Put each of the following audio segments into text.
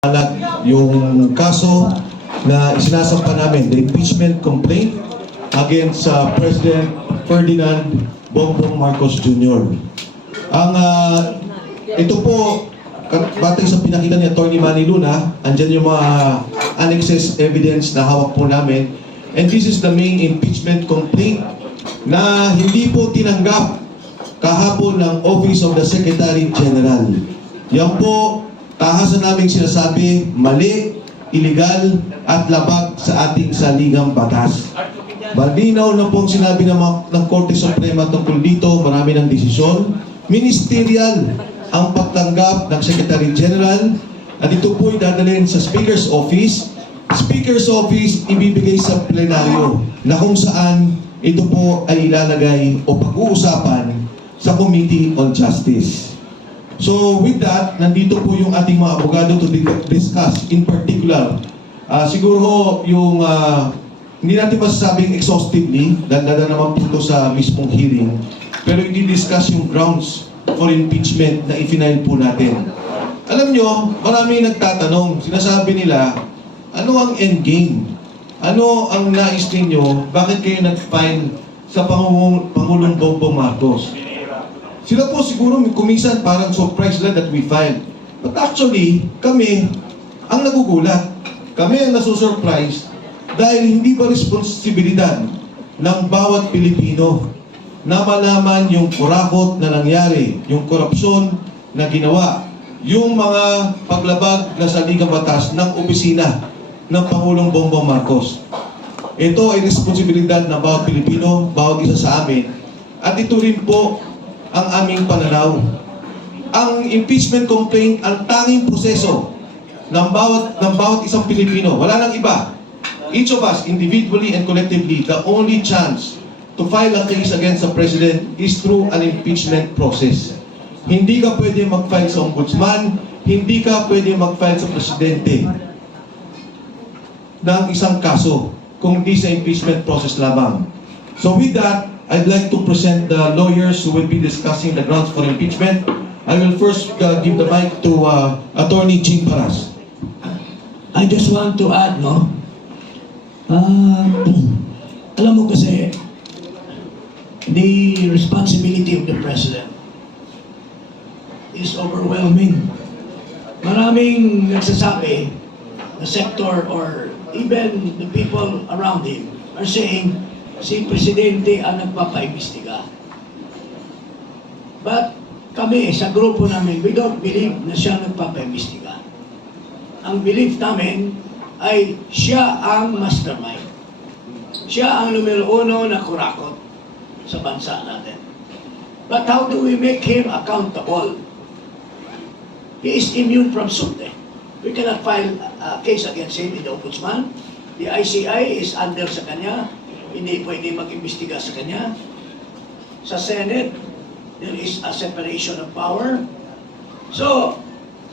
yung kaso na isinasampa namin, the impeachment complaint against President Ferdinand Bongbong Marcos Jr. Ito po, batay sa pinakita ni Atty. Manny Luna, andyan yung mga annexes evidence na hawak po namin. And this is the main impeachment complaint na hindi po tinanggap kahapon ng Office of the Secretary General. Yan po, tahasan namin sinasabi, mali, iligal, at labag sa ating saligang batas. Malinaw na pong sinabi ng Korte Suprema tungkol dito, marami ng desisyon. Ministerial ang pagtanggap ng Secretary General at ito po'y dadalhin sa Speaker's Office. Speaker's Office ibibigay sa plenaryo na kung saan ito po ay ilalagay o pag-uusapan sa Committee on Justice. So with that, nandito po yung ating mga abogado to discuss in particular. Siguro yung hindi natin masasabing exhaustively, dahil naman po ito sa mismong hearing, pero i-discuss yung grounds for impeachment na i-final po natin. Alam nyo, marami nagtatanong, sinasabi nila, ano ang endgame? Ano ang nais ninyo? Bakit kayo nag-file sa Pangulong Bongbong Marcos? Sila po siguro kumisan parang surprise lang that we filed. But actually, kami ang nagugulat. Kami ang nasusurprise dahil hindi ba responsibilidad ng bawat Pilipino na malaman yung kurakot na nangyari, yung korupsyon na ginawa, yung mga paglabag na saligang batas ng opisina ng Pangulong Bongbong Marcos. Ito ay responsibilidad ng bawat Pilipino, bawat isa sa amin. At ito rin po ang aming pananaw. Ang impeachment complaint, ang tanging proseso ng bawat isang Pilipino. Wala nang iba. Each of us, individually and collectively, the only chance to file a case against the President is through an impeachment process. Hindi ka pwede mag-file sa Ombudsman, hindi ka pwede mag-file sa Presidente ng isang kaso, kung di sa impeachment process lamang. So with that, I'd like to present the lawyers who will be discussing the grounds for impeachment. I will first give the mic to Attorney Jing Paras. I just want to add, alam mo kasi, the responsibility of the President is overwhelming. Maraming nagsasabi, the sector or even the people around him are saying, si Presidente ang nagpapaimbestiga. But kami sa grupo namin, we don't believe na siya nagpapaimbestiga. Ang belief namin ay siya ang mastermind. Siya ang numero uno na kurakot sa bansa natin. But how do we make him accountable? He is immune from suit. We cannot file a case against him in the Ombudsman. The ICI is under sa kanya. Hindi pwede mag-imbestiga sa kanya. Sa Senate, there is a separation of power. So,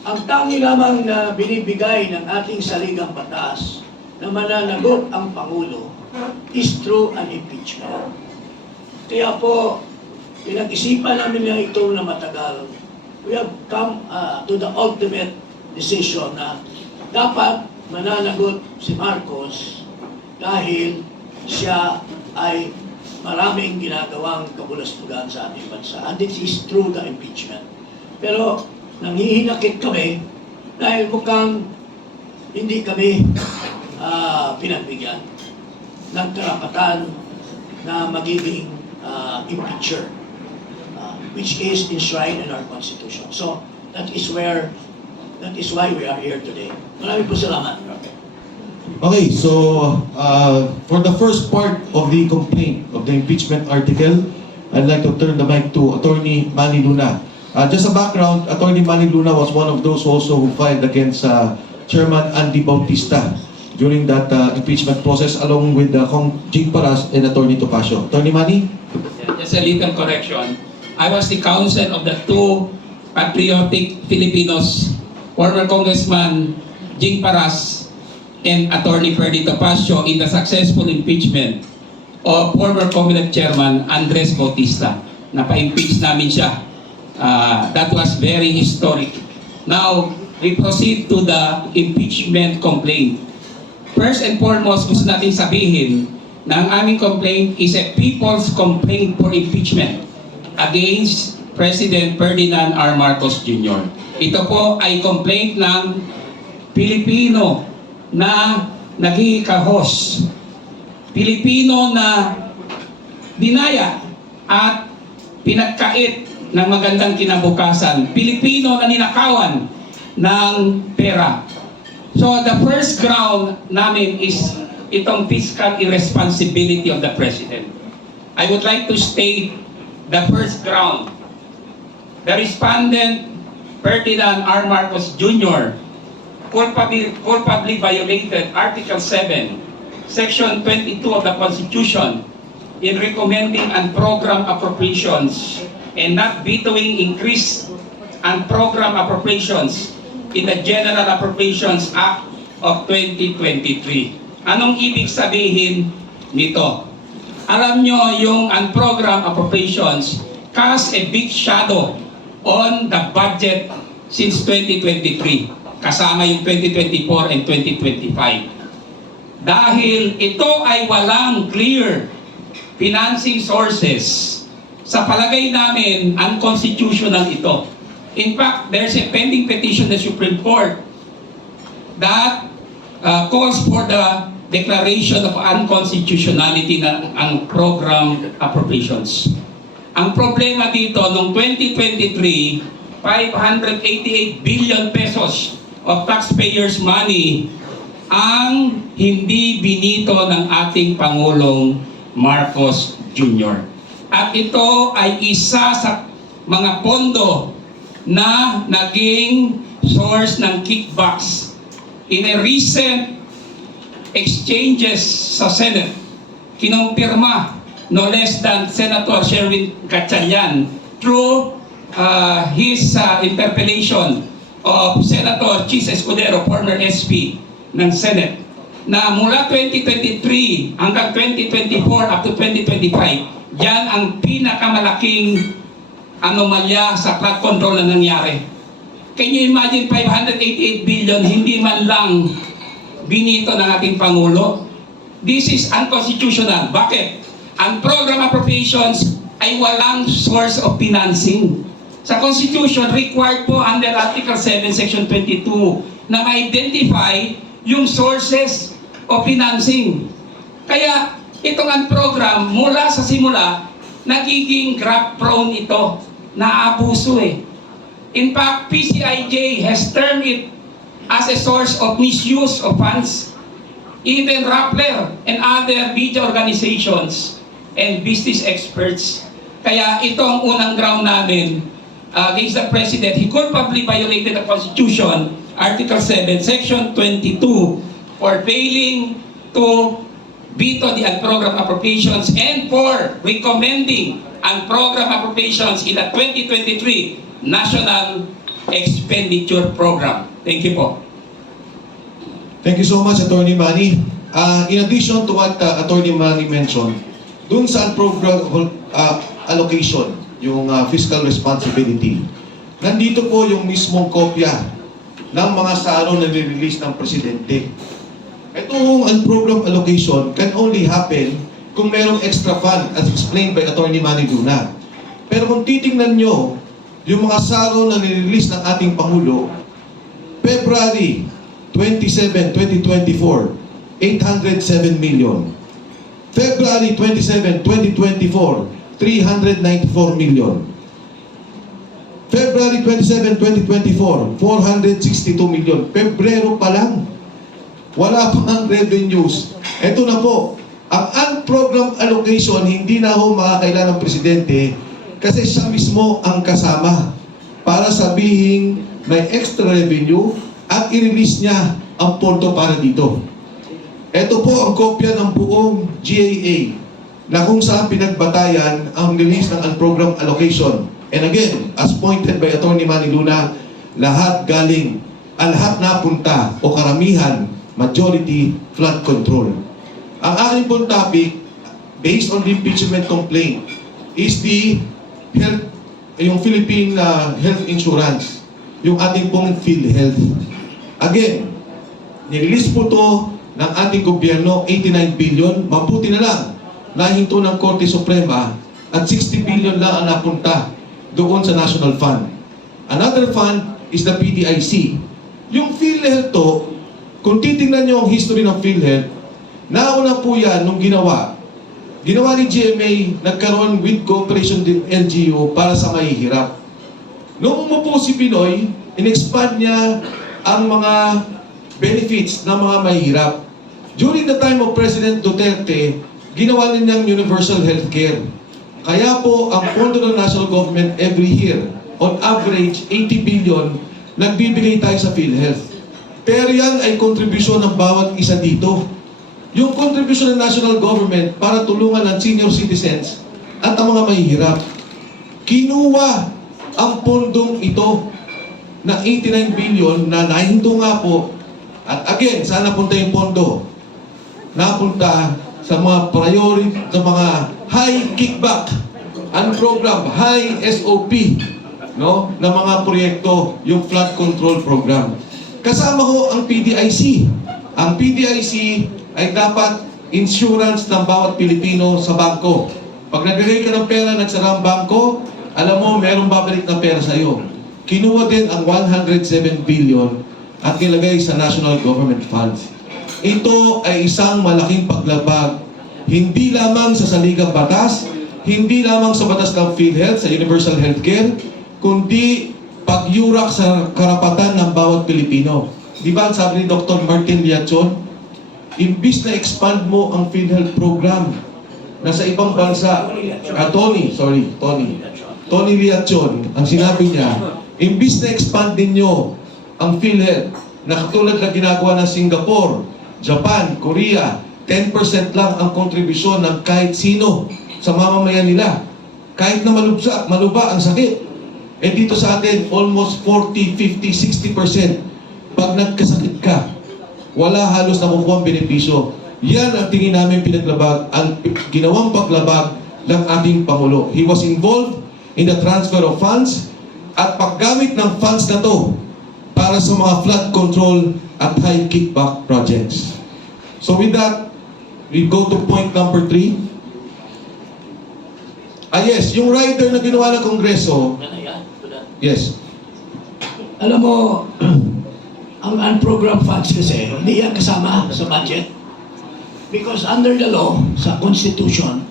ang tangi lamang na binibigay ng ating saligang batas na mananagot ang Pangulo is through an impeachment. Kaya po, pinag-isipan namin na ito na matagal. We have come to the ultimate decision na dapat mananagot si Marcos dahil siya ay maraming ginagawang kabulastugan sa ating bansa. And this is through the impeachment. Pero nanghihinakit kami dahil mukhang hindi kami pinagbigyan ng karapatan na magiging impeacher, which is enshrined in our Constitution. So that is why we are here today. Maraming po salamat. Okay, so for the first part of the complaint of the impeachment article, I'd like to turn the mic to Attorney Manny Luna. Just a background, Attorney Manny Luna was one of those also who filed against Chairman Andy Bautista during that impeachment process along with Jing Paras and Attorney Topacio. Attorney Manny? Yeah, just a little correction. I was the counsel of the two patriotic Filipinos, former Congressman Jing Paras and Attorney Ferdy Topacio in the successful impeachment of former Comelec Chairman Andres Bautista. Napa-impeach namin siya. That was very historic. Now, we proceed to the impeachment complaint. First and foremost, gusto natin sabihin na ang aming complaint is a people's complaint for impeachment against President Ferdinand R. Marcos Jr. Ito po ay complaint ng Pilipino na naghihikahos. Pilipino na dinaya at pinagkait ng magandang kinabukasan. Pilipino na ninakawan ng pera. So the first ground namin is itong fiscal irresponsibility of the President. I would like to state the first ground. The respondent, Ferdinand R. Marcos Jr., culpably violated Article 7, Section 22 of the Constitution in recommending and program appropriations and not vetoing increase and program appropriations in the General Appropriations Act of 2023. Anong ibig sabihin nito? Alam nyo, yung unprogrammed appropriations cast a big shadow on the budget since 2023. Kasama yung 2024 and 2025. Dahil ito ay walang clear financing sources, sa palagay namin, unconstitutional ito. In fact, there's a pending petition in the Supreme Court that calls for the declaration of unconstitutionality ng ang program appropriations. Ang problema dito, noong 2023, 588 billion pesos of taxpayers' money ang hindi binito ng ating Pangulong Marcos Jr. At ito ay isa sa mga pondo na naging source ng kickbacks. In a recent exchanges sa Senate, kinumpirma no less than Senator Sherwin Gatchalian through his interpellation of Senator Chis Escudero, former SP ng Senate, na mula 2023 hanggang 2024 up to 2025, yan ang pinakamalaking anomalya sa flood control na nangyari. Can you imagine 588 billion hindi man lang binito ng ating Pangulo? This is unconstitutional. Bakit? Ang program appropriations ay walang source of financing. Sa Constitution, required po under Article 7, Section 22 na ma-identify yung sources of financing. Kaya itong program mula sa simula, nagiging graft prone ito, naabuso eh. In fact, PCIJ has termed it as a source of misuse of funds. Even Rappler and other media organizations and business experts. Kaya ito ang unang ground namin against the President. He culpably violated the Constitution, Article 7, Section 22, for failing to veto the unprogrammed appropriations and for recommending unprogrammed appropriations in the 2023 National Expenditure Program. Thank you po. Thank you so much, Attorney Manny. In addition to what Attorney Manny mentioned, dun sa program allocation, yung fiscal responsibility, nandito po yung mismong kopya ng mga salo na nire-release ng Presidente. Itong unprogrammed allocation can only happen kung merong extra fund, as explained by Attorney Manny Luna. Pero kung titingnan nyo, yung mga salo na nire-release ng ating Pangulo, February 27, 2024, 807 million. February 27, 2024, 394 million. February 27, 2024, 462 million. Pebrero pa lang. Wala pang revenues. Ito na po. Ang unprogrammed allocation, hindi na ho makakailan ng Presidente kasi siya mismo ang kasama para sabihin may extra revenue at i-release niya ang pondo para dito. Ito po ang kopya ng buong GAA na kung saan pinagbatayan ang release ng unprogrammed allocation. And again, as pointed by Attorney Manny Luna, lahat galing, lahat napunta o karamihan, majority, flood control. Ang aking pong topic, based on the impeachment complaint, is the health, yung Philippine health insurance. yung ating pong PhilHealth. Again, nirelease po to ng ating gobyerno, 89 billion, mabuti na lang, nahinto ng Korte Suprema at 60 billion lang ang napunta doon sa National Fund. Another fund is the PDIC. Yung PhilHealth to, kung titingnan nyo ang history ng PhilHealth, nauna po yan nung ginawa ni GMA, nagkaroon with cooperation with LGU para sa mahihirap. Nung umupo si Pinoy, in-expand niya ang mga benefits ng mga mahihirap. During the time of President Duterte, ginawa niyang universal healthcare. Kaya po, ang pondo ng national government every year, on average, 80 billion, nagbibigay tayo sa PhilHealth. Pero yan ay kontribusyon ng bawat isa dito. Yung contribution ng national government para tulungan ang senior citizens at ang mga mahihirap. Kinuha ang pondong ito na 89 billion na nahinto nga po. At again, saan napunta yung pondo? Napunta sa mga priority, sa mga high kickback, program, high SOP, no, na mga proyekto, yung flood control program. Kasama ko ang PDIC. Ang PDIC ay dapat insurance ng bawat Pilipino sa bangko. Pag naglagay ka ng pera, nagsara ang bangko, alam mo, merong babalik na pera sa iyo. Kinuha din ang 107 billion at nilagay sa national government funds. Ito ay isang malaking paglabag, hindi lamang sa saligang batas, hindi lamang sa batas ng PhilHealth, sa universal healthcare, kundi pagyurak sa karapatan ng bawat Pilipino. Di ba, sabi ni Dr. Martin Liachon, imbis na expand mo ang PhilHealth program na sa ibang bansa, Tony Liachon, ang sinabi niya, imbis na expand ninyo ang PhilHealth na katulad na ginagawa ng Singapore, Japan, Korea, 10% lang ang kontribusyon ng kahit sino sa mamamayan nila. Kahit na maluba ang sakit. Eh dito sa atin, almost 40, 50, 60%. Pag nagkasakit ka, wala halos nakukuha ang benepisyo. Yan ang tingin namin pinaglabag, ang ginawang paglabag ng ating Pangulo. He was involved in the transfer of funds at paggamit ng funds na to para sa mga flood control at high kickback projects. So with that, we go to point number 3. Yes, yung rider na ginawa ng Kongreso. Yes. Alam mo, ang unprogrammed funds kasi, hindi yan kasama sa budget. Because under the law, sa Constitution,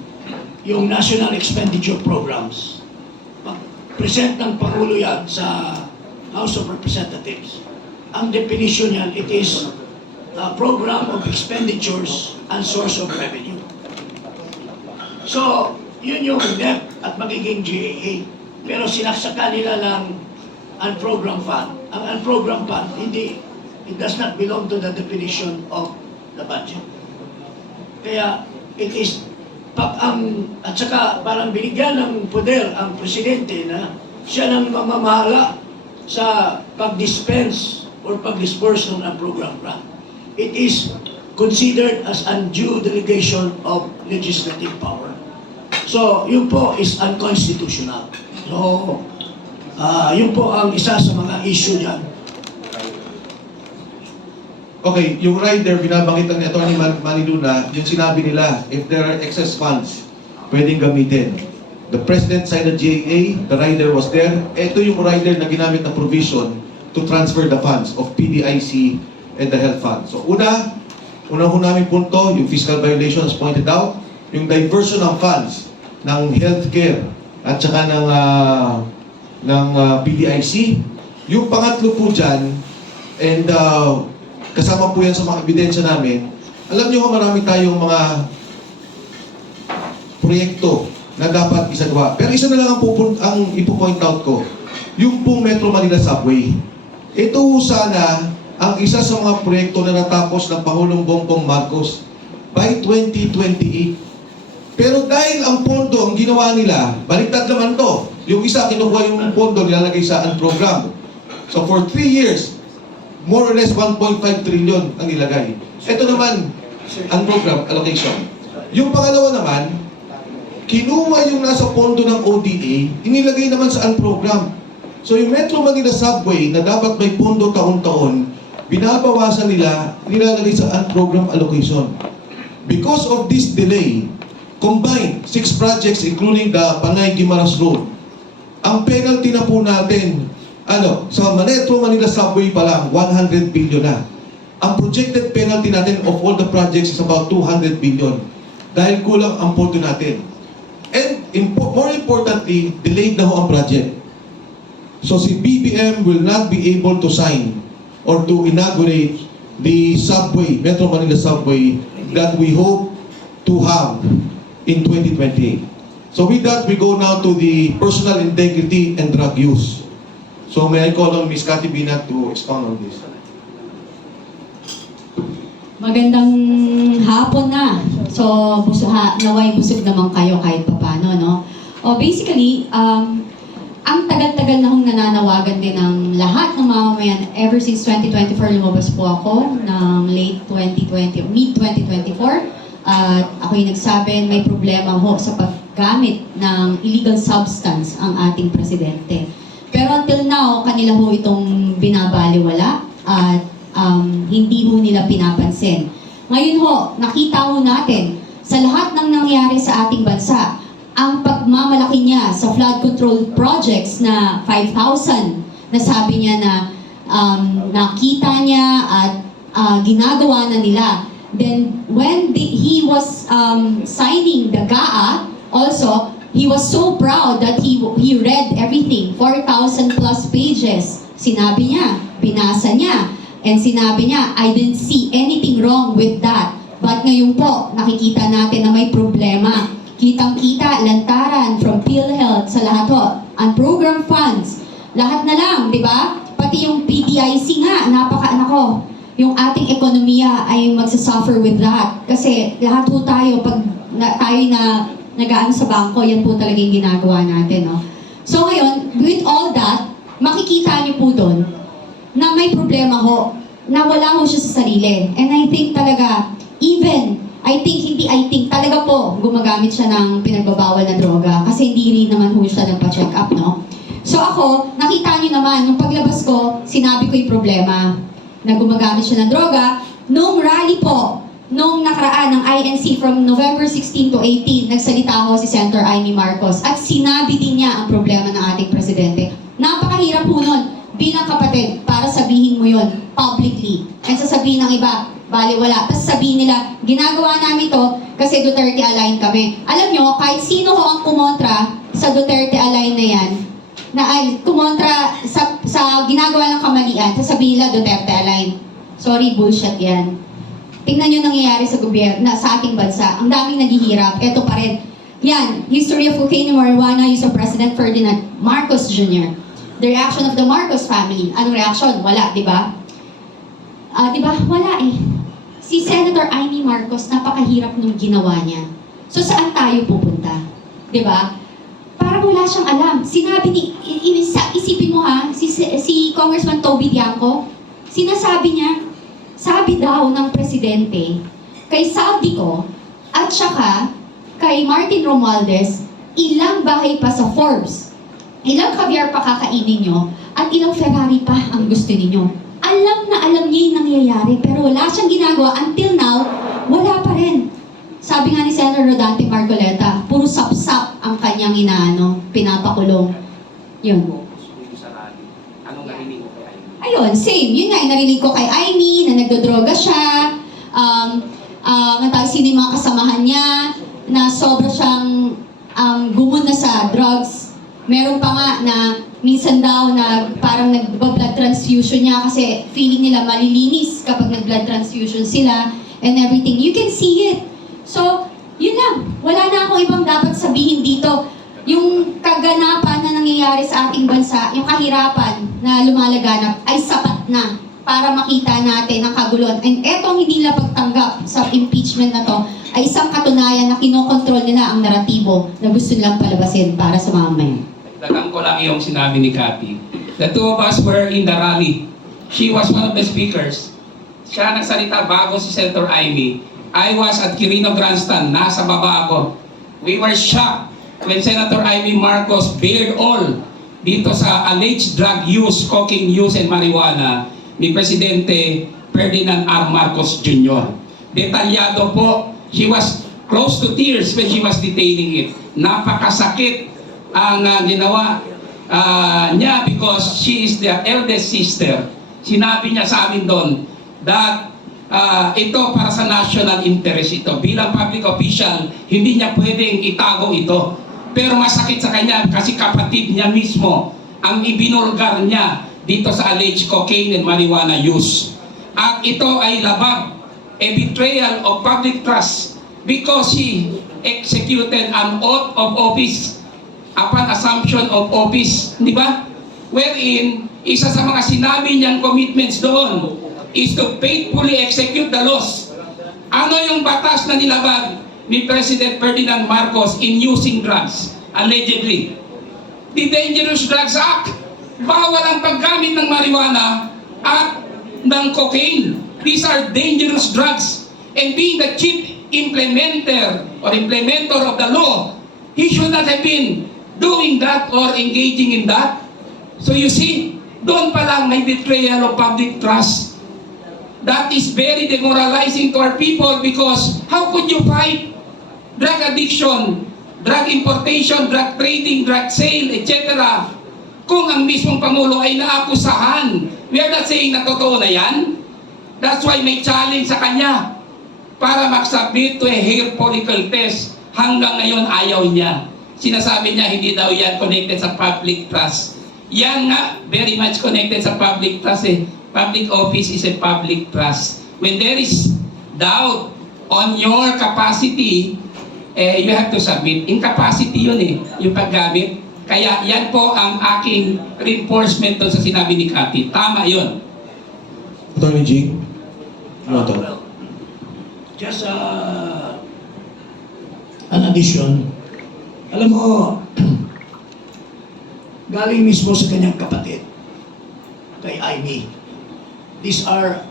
yung National Expenditure Programs, pag-present ng Pangulo yan sa House of Representatives, ang definition yan, it is a program of expenditures and source of revenue. So, yun yung NEP at magiging GAA. Pero sinaksakan nila ng unprogrammed fund. Ang unprogrammed fund, it does not belong to the definition of the budget. Kaya, it is, at saka parang binigyan ng poder ang presidente na siya nang mamamahala sa pag-dispense or pag-disperse ng unprogrammed fund. It is considered as undue delegation of legislative power. So, yun po is unconstitutional. So, yun po ang isa sa mga issue dyan. Okay, yung rider, binabanggit ni Atty. Manny Luna, yung sinabi nila, if there are excess funds, pwedeng gamitin. The President signed a GAA, the rider was there. Ito yung rider na ginamit na provision to transfer the funds of PDIC and the health fund. So unang namin punto, yung fiscal violations pointed out, yung diversion ng funds ng healthcare at saka ng PDIC. Yung pangatlo po dyan, and kasama po yan sa mga ebidensya namin, alam nyo marami tayong mga proyekto na dapat isagawa. Pero isa na lang ang ipo-point out ko, yung pong Metro Manila Subway. Ito sana ang isa sa mga proyekto na natapos ng Pangulong Bongbong Marcos by 2028. Pero dahil ang pondo ang ginawa nila, baliktad naman to. Yung isa, kinukuha yung pondo, nilalagay sa program. So for 3 years, more or less 1.5 trillion ang ilagay. Ito naman, ang program allocation. Yung pangalawa naman, kinuha yung nasa pondo ng ODA, inilagay naman sa program. So yung Metro Manila Subway na dapat may pondo taon-taon, binabawasan nila, nilalagay sa unprogrammed allocation. Because of this delay, combined 6 projects including the Panay-Guimaras Road, ang penalty na po natin, sa Metro Manila Subway pa lang, 100 billion na. Ang projected penalty natin of all the projects is about 200 billion. Dahil kulang ang pondo natin. And more importantly, delayed na ho ang project. So si BBM will not be able to sign or to inaugurate the subway, Metro Manila Subway, that we hope to have in 2028. So with that, we go now to the personal integrity and drug use. So may I call on Ms. Cathy Binat to expound on this. Magandang hapon na. So, naway busog naman kayo kahit papano, no? Basically, ang tagal-tagal na hong nananawagan din ng lahat ng mamamayan. Ever since 2024, lumabas po ako ng late 2020, mid-2024. At ako'y nagsabi, may problema ho sa paggamit ng illegal substance ang ating presidente. Pero until now, kanila ho itong binabaliwala at hindi ho nila pinapansin. Ngayon ho, nakita ho natin sa lahat ng nangyari sa ating bansa, ang pagmamalaki niya sa flood control projects na 5,000 na sabi niya na nakita niya at ginagawa na nila. Then when he was signing the GAA, also, he was so proud that he read everything, 4,000 plus pages. Sinabi niya, binasa niya, and sinabi niya, I didn't see anything wrong with that. But ngayon po, nakikita natin na may problema. Kitang-kita, lantaran, from PhilHealth, sa lahat po, ang program funds, lahat na lang, di ba? Pati yung PDIC nga, yung ating ekonomiya ay magsasuffer with that. Kasi lahat po tayo, pag tayo na nagaan sa bangko, yan po talaga yung ginagawa natin, no? So ngayon, with all that, makikita niyo po doon, na may problema ho, na wala ho siya sa sarili. And I think talaga, talaga po, gumagamit siya ng pinagbabawal na droga kasi hindi rin naman ho siya nagpa-check up, no? So ako, nakita niyo naman, nung paglabas ko, sinabi ko yung problema na gumagamit siya ng droga. Nung rally po, nung nakaraan ng INC from November 16 to 18, nagsalita ho si Senator Amy Marcos at sinabi din niya ang problema ng ating presidente. Napakahirap po nun bilang kapatid para sabihin mo yon publicly. And sasabihin ng iba, baliwala. Tapos sabihin nila, ginagawa namin to kasi Duterte aligned kami. Alam nyo, kahit sino ho ang kumontra sa Duterte aligned na yan, na ay kumontra sa ginagawa ng kamalian, sasabihin nila Duterte aligned. Sorry, bullshit yan. Tingnan nyo nangyayari sa gobyerno, sa ating bansa. Ang daming naghihirap. Eto pa rin. Yan, history of cocaine and marijuana use of President Ferdinand Marcos Jr. The reaction of the Marcos family. Anong reaction? Wala, di ba? Di ba? Wala eh. Si Senator Amy Marcos, napakahirap nung ginawa niya. So saan tayo pupunta? Di ba? Parang wala siyang alam. Sinabi ni, isipin mo ha, si Congressman Toby Dianco, sinasabi niya, sabi daw ng presidente, kay Saldico, at saka kay Martin Romualdez, ilang bahay pa sa Forbes, ilang caviar pa kakainin nyo, at ilang Ferrari pa ang gusto ninyo. Alam na alam niya yung nangyayari, pero wala siyang ginagawa. Until now, wala pa rin. Sabi nga ni Senator Rodante Marcoleta, puro sapsap ang kanyang pinapakulong. Yun. Anong narinig mo kay Amy? Ayun, same. Yun nga, yung narinig ko kay Amy, na nagdodroga siya, sino yung mga kasamahan niya, na sobra siyang gumun na sa drugs. Meron pa nga na minsan daw na parang nag-blood transfusion niya kasi feeling nila malilinis kapag nag-blood transfusion sila and everything. You can see it. So, yun lang. Wala na akong ibang dapat sabihin dito. Yung kaganapan na nangyayari sa ating bansa, yung kahirapan na lumalaganap ay sapat na para makita natin ang kaguluhan. And etong hindi nila pagtanggap sa impeachment na to ay isang katunayan na kinokontrol nila ang naratibo na gusto nilang palabasin para sa mamamayan. Dagang ko lang yung sinabi ni Cathy. The two of us were in the rally. She was one of the speakers. Siya nagsalita bago si Senator Amy. I was at Quirino Grandstand. Nasa baba ako. We were shocked when Senator Amy Marcos bared all dito sa alleged drug use, cocaine use, and marijuana ni Presidente Ferdinand R. Marcos Jr. Detalyado po, she was close to tears when she was detailing it. Napakasakit ang ginawa niya because she is the eldest sister. Sinabi niya sa amin doon that ito para sa national interest ito. Bilang public official, hindi niya pwedeng itago ito. Pero masakit sa kanya kasi kapatid niya mismo ang ibinulgar niya dito sa alleged cocaine and marijuana use. At ito ay labag, a betrayal of public trust because he executed an oath of office upon assumption of office, di ba? Wherein, isa sa mga sinabi niyang commitments doon is to faithfully execute the laws. Ano yung batas na nilabag ni President Ferdinand Marcos in using drugs, allegedly? The Dangerous Drugs Act. Bawal ang paggamit ng marijuana at ng cocaine. These are dangerous drugs. And being the chief implementer of the law, he should not have been doing that or engaging in that. So you see, doon pa lang may betrayal of public trust. That is very demoralizing to our people because how could you fight drug addiction, drug importation, drug trading, drug sale, etc. kung ang mismong Pangulo ay naakusahan? We are not saying na totoo na yan. That's why may challenge sa kanya para mag-submit to a hair follicle test. Hanggang ngayon ayaw niya. Sinasabi niya hindi daw yan connected sa public trust. Yan nga, very much connected sa public trust eh. Public office is a public trust. When there is doubt on your capacity, you have to submit. Incapacity yun eh, yung paggamit. Kaya yan po ang aking reinforcement doon sa sinabi ni Cathy. Tama yun. Attorney Jing? Ano to? Well, just an addition. Alam mo, galing mismo sa kanyang kapatid, kay Amy. These are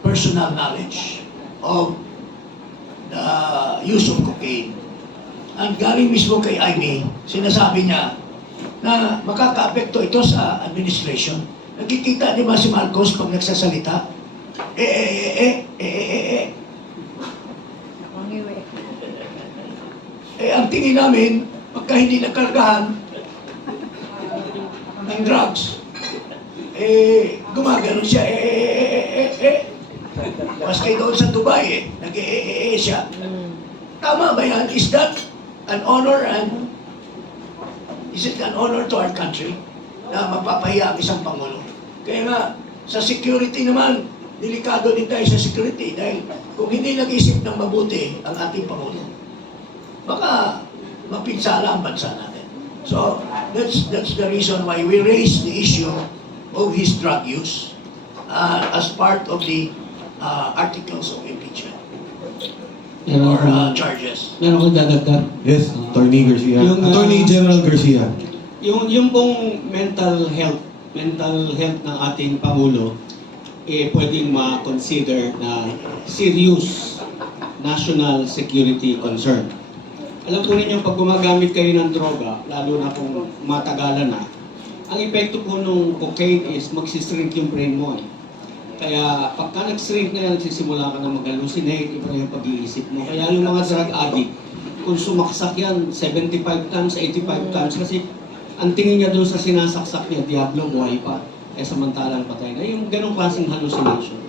personal knowledge of the use of cocaine. Ang galing mismo kay Amy, sinasabi niya na makaka-apekto ito sa administration. Nakikita niyo ba si Marcos pag nagsasalita? Ang tingin namin, pagka hindi nakargahan ng drugs, gumagano siya, Maski doon sa Dubai, siya. Tama ba yan? Is that an honor and is it an honor to our country na mapapahiya ang isang Pangulo? Kaya nga, sa security naman, delikado din tayo sa security dahil kung hindi nag-isip ng mabuti ang ating Pangulo, baka mapinsala ang bansa natin. So, that's the reason why we raised the issue of his drug use as part of the articles of impeachment or charges. Meron akong dadagdag. Yes, Attorney Garcia. Yung, Attorney General Garcia. Yung pong mental health ng ating Pangulo, pwedeng ma-consider na serious national security concern. Alam po ninyo, pag gumagamit kayo ng droga, lalo na kung matagalan na, ang epekto po nung cocaine is magsishrink yung brain mo. Kaya pagka nag-shrink na yan, nagsisimula ka na mag-hallucinate, iba na yung pag-iisip mo. Kaya yung mga drug addict, kung sumaksak yan 75 times, 85 times, kasi ang tingin niya doon sa sinasaksak niya, Diablo, buhay pa. Samantalang patay na. Yung ganong klaseng hallucination.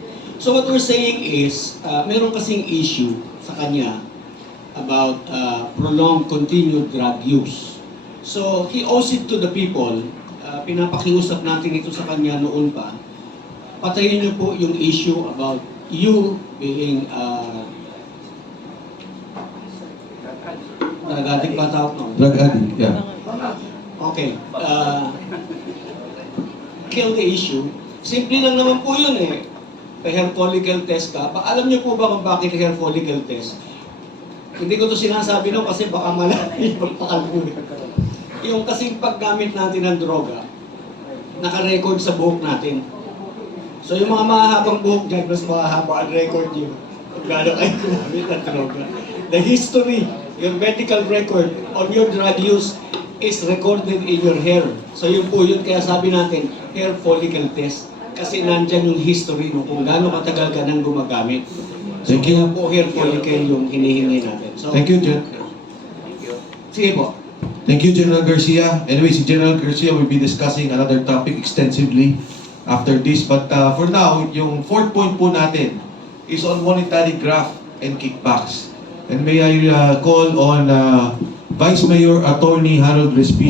So what we're saying is, meron kasing issue sa kanya about prolonged continued drug use. So he owes it to the people. Pinapakiusap natin ito sa kanya noon pa. Patayin niyo po yung issue about you being drug addict ba tawag no? Drug addict, yeah. Okay. Kill the issue. Simple lang naman po yun eh. Hair follicle test ka. Alam niyo po ba kung bakit hair follicle test? Hindi ko to sinasabi no kasi baka malaki yung pakalbuhin. Yung kasing paggamit natin ng droga, naka-record sa buhok natin. So yung mga mahahabang buhok dyan, mas mahahaba ang record nyo kung gaano kayo gumamit ng droga. The history, your medical record on your drug use is recorded in your hair. So yun po yun, kaya sabi natin, hair follicle test. Kasi nandyan yung history no, kung gaano katagal ka nang gumagamit. So Thank you. kaya po hair follicle yung hinihingi natin. So, Thank you, Gen. sige po. Thank you, General Garcia. Anyway, si General Garcia will be discussing another topic extensively after this. But for now, yung fourth point po natin is on monetary graft and kickbacks. And may I call on Vice Mayor Attorney Harold Respicio